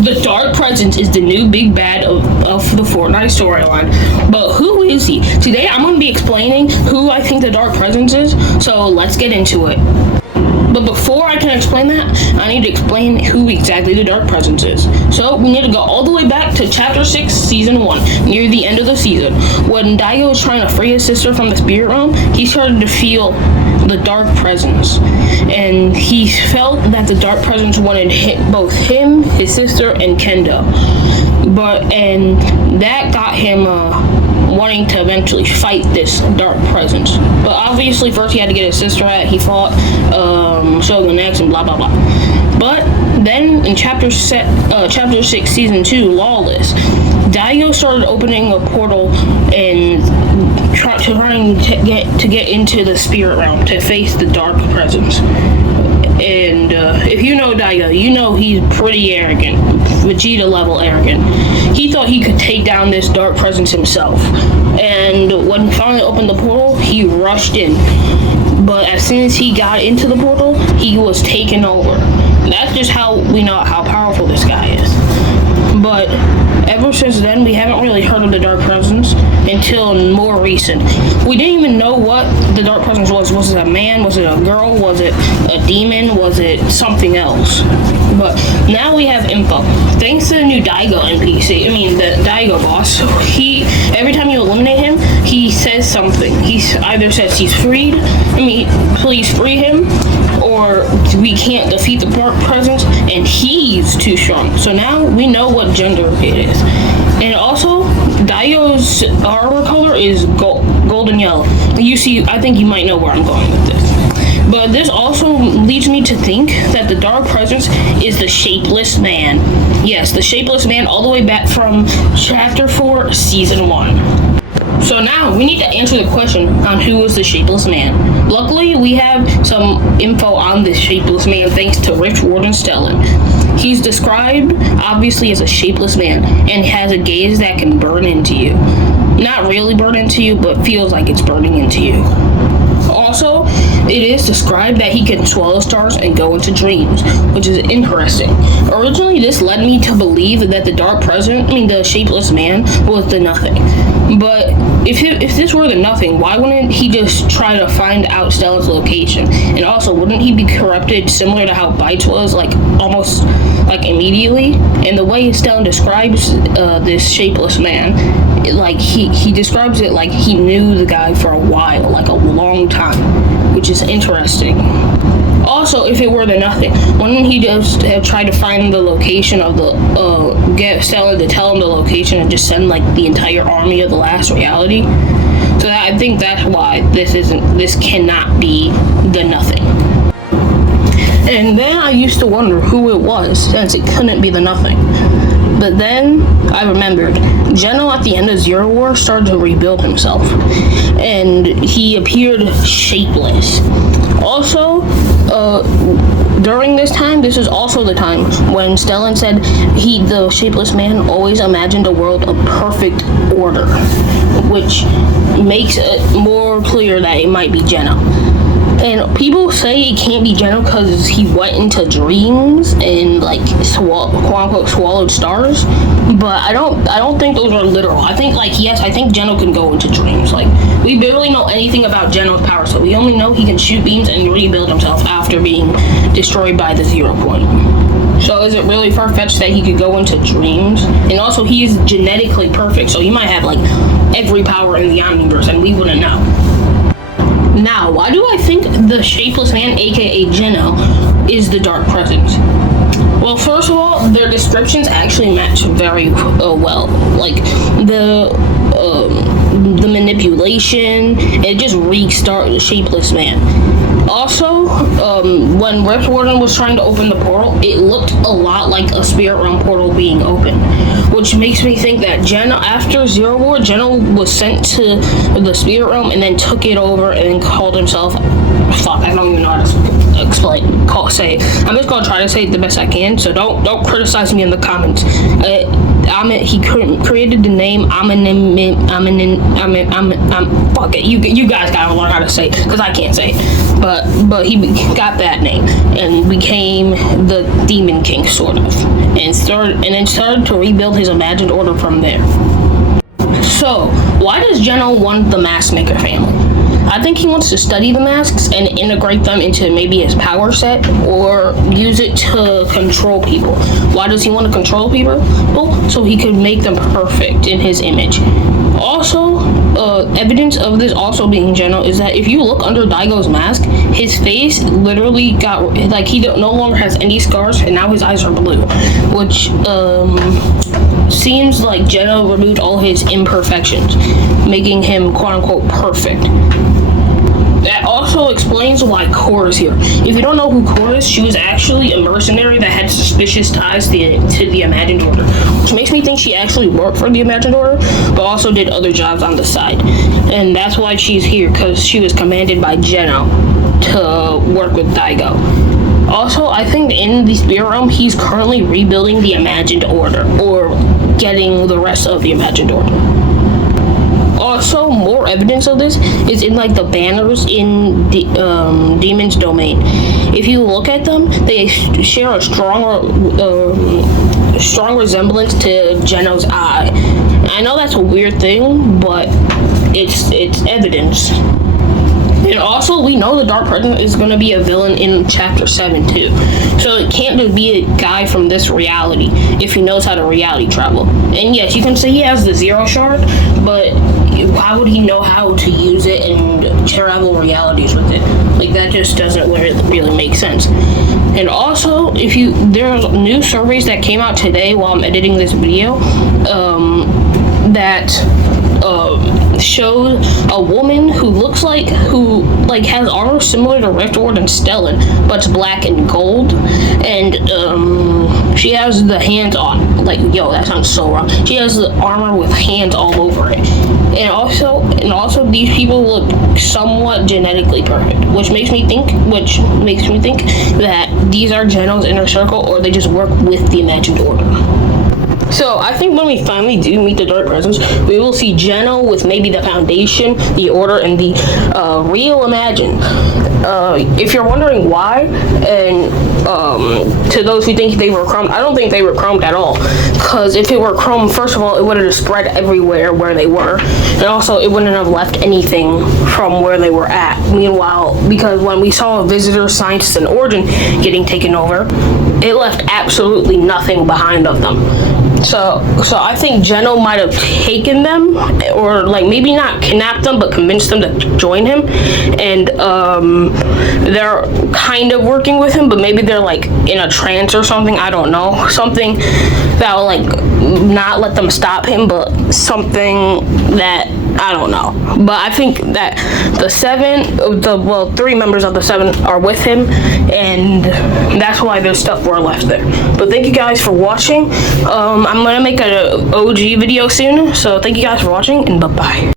The Dark Presence is the new big bad of the Fortnite storyline. But who is he? Today I'm going to be explaining who I think the Dark Presence is, so let's get into it. But before I can explain that, I need to explain who exactly the Dark Presence is. So we need to go all the way back to Chapter 6, Season 1, near the end of the season. When Daigo was trying to free his sister from the spirit realm, he started to feel the Dark Presence. And he felt that the Dark Presence wanted both him, his sister, and Kendo. And that got him wanting to eventually fight this Dark Presence. But obviously first he had to get his sister out. He fought Shogun X and blah blah blah. But then in Chapter 6, Season 2, Lawless, Daigo started opening a portal and trying to get into the spirit realm to face the Dark Presence. And if you know Daigo, you know he's pretty arrogant, Vegeta level arrogant. He thought he could take down this Dark Presence himself. And when he finally opened the portal, he rushed in. But as soon as he got into the portal, he was taken over. That's just how we know how powerful this guy is. But ever since then, we haven't really heard of the Dark Presence until more recent. We didn't even know what the Dark Presence was. Was it a man? Was it a girl? Was it a demon? Was it something else? But now we have info. Thanks to the new Daigo NPC, the Daigo boss, every time you eliminate him, he says something. He either says he's freed, please free him, or we can't defeat the Dark Presence, and he's too strong. So now we know what gender it is. And also, Daigo's armor color is golden yellow. I think you might know where I'm going with this. But this also leads me to think that the Dark Presence is the Shapeless Man. Yes, the Shapeless Man all the way back from Chapter 4, Season 1. So now, we need to answer the question on who is the Shapeless Man. Luckily, we have some info on this Shapeless Man thanks to Rich Ward and Stellan. He's described, obviously, as a shapeless man, and has a gaze that can burn into you. Not really burn into you, but feels like it's burning into you. Also, it is described that he can swallow stars and go into dreams, which is interesting. Originally, this led me to believe that the Dark Presence, the Shapeless Man, was the Nothing. But if this were the Nothing, why wouldn't he just try to find out Stellan's location? And also, wouldn't he be corrupted similar to how Bites was, almost immediately? And the way Stellan describes this Shapeless Man, he describes it like he knew the guy for a while, like a long time, which is interesting. Also, if it were the Nothing, wouldn't he just have tried to find the location of get Stellan to tell him the location and just send the entire army of the last reality? So I think that's why this cannot be the Nothing. And then I used to wonder who it was, since it couldn't be the Nothing. But then I remembered, Geno at the end of Zero War started to rebuild himself, and he appeared shapeless. Also, during this time, this is also the time when Stellan said the Shapeless Man always imagined a world of perfect order, which makes it more clear that it might be Geno. And people say it can't be Geno because he went into dreams and quote-unquote swallowed stars. But I don't think those are literal. I think I think Geno can go into dreams. We barely know anything about Geno's power, so we only know he can shoot beams and rebuild himself after being destroyed by the 0 point. So is it really far-fetched that he could go into dreams? And also, he is genetically perfect, so he might have every power in the Omniverse and we wouldn't know. Now, why do I think the Shapeless Man, aka Geno, is the Dark Presence? Well, first of all, their descriptions actually match very well. The manipulation, it just reeks the Shapeless Man. Also, when Rip Warden was trying to open the portal, it looked a lot like a Spirit Realm portal being opened, which makes me think that Geno, after Zero War, Geno was sent to the Spirit Realm and then took it over and called himself, I don't even know how to say it. I'm just gonna try to say it the best I can. So don't criticize me in the comments. He created the name. Fuck it. You guys gotta learn how to say it because I can't say it. But he got that name and became the Demon King, sort of, and then started to rebuild his imagined order from there. So, why does Geno want the Mask Maker family? I think he wants to study the masks and integrate them into maybe his power set or use it to control people. Why does he want to control people? Well, so he could make them perfect in his image. Also, evidence of this also being Geno is that if you look under Daigo's mask, his face literally got, like, he no longer has any scars and now his eyes are blue, which seems like Geno removed all his imperfections, making him quote-unquote perfect. That also explains why Core is here. If you don't know who Core is, she was actually a mercenary that had suspicious ties to the Imagined Order, which makes me think she actually worked for the Imagined Order, but also did other jobs on the side. And that's why she's here, because she was commanded by Geno to work with Daigo. Also, I think in the Spirit Realm, he's currently rebuilding the Imagined Order, or getting the rest of the Imagined Order. Also, more evidence of this is in like the banners in the Demon's Domain. If you look at them, they share a strong resemblance to Geno's eye. I know that's a weird thing, but it's evidence. And also, we know the Dark Presence is going to be a villain in Chapter 7 too. So it can't just be a guy from this reality if he knows how to reality travel. And yes, you can say he has the Zero Shard, but why would he know how to use it and travel realities with it? Like, that just doesn't really make sense. And also, there's new surveys that came out today while I'm editing this video, that showed a woman who has armor similar to Riftward and Stellan, but it's black and gold, and she has the hands on, that sounds so wrong. She has the armor with hands all over it, and also these people look somewhat genetically perfect, which makes me think that these are Geno's inner circle, or they just work with the Imagined Order. So, I think when we finally do meet the Dark Presence, we will see Geno with maybe the Foundation, the Order, and the real Imagined. If you're wondering why, and to those who think they were chromed, I don't think they were chromed at all. Because if it were chromed, first of all, it would have spread everywhere where they were. And also, it wouldn't have left anything from where they were at. Meanwhile, because when we saw Visitor, Scientist, and Origin getting taken over, it left absolutely nothing behind of them. So I think Geno might have taken them, or maybe not kidnapped them, but convinced them to join him, and they're kind of working with him, but maybe they're in a trance or something. I don't know, something that will not let them stop him, but something that I don't know. But I think that the 3 members of the 7 are with him, and that's why there's stuff were left there. But thank you guys for watching. I'm gonna make an OG video soon, so thank you guys for watching, and bye-bye.